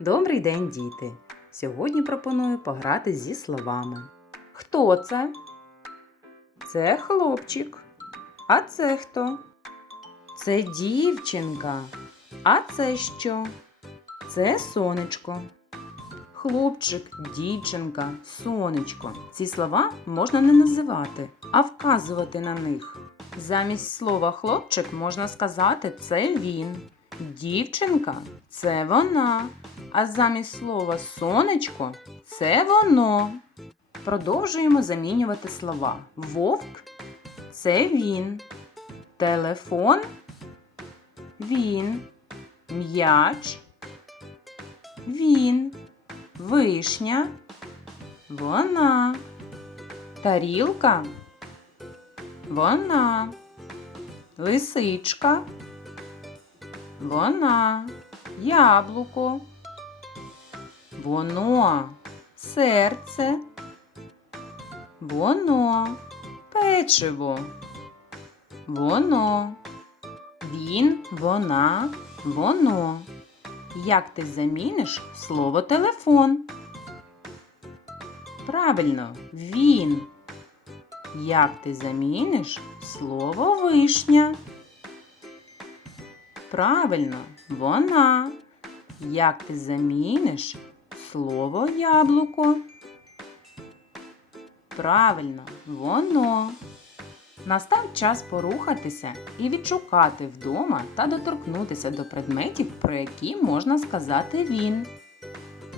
Добрий день, діти! Сьогодні пропоную пограти зі словами. Хто це? Це хлопчик. А це хто? Це дівчинка. А це що? Це сонечко. Хлопчик, дівчинка, сонечко. Ці слова можна не називати, а вказувати на них. Замість слова хлопчик можна сказати це він. Дівчинка це вона. А замість слова сонечко це воно. Продовжуємо замінювати слова. Вовк це він. Телефон він. М'яч він. Вишня вона. Тарілка вона. Лисичка вона. Яблуко. Воно. Серце. Воно. Печиво. Воно. Він, вона, воно. Як ти заміниш слово телефон? Правильно, він. Як ти заміниш слово вишня? Правильно, вона. Як ти заміниш слово яблуко? Правильно, воно. Настав час порухатися і відшукати вдома та доторкнутися до предметів, про які можна сказати він.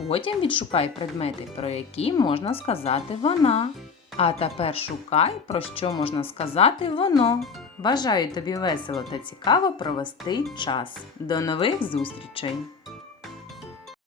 Потім відшукай предмети, про які можна сказати вона. А тепер шукай, про що можна сказати воно. Бажаю тобі весело та цікаво провести час. До нових зустрічей!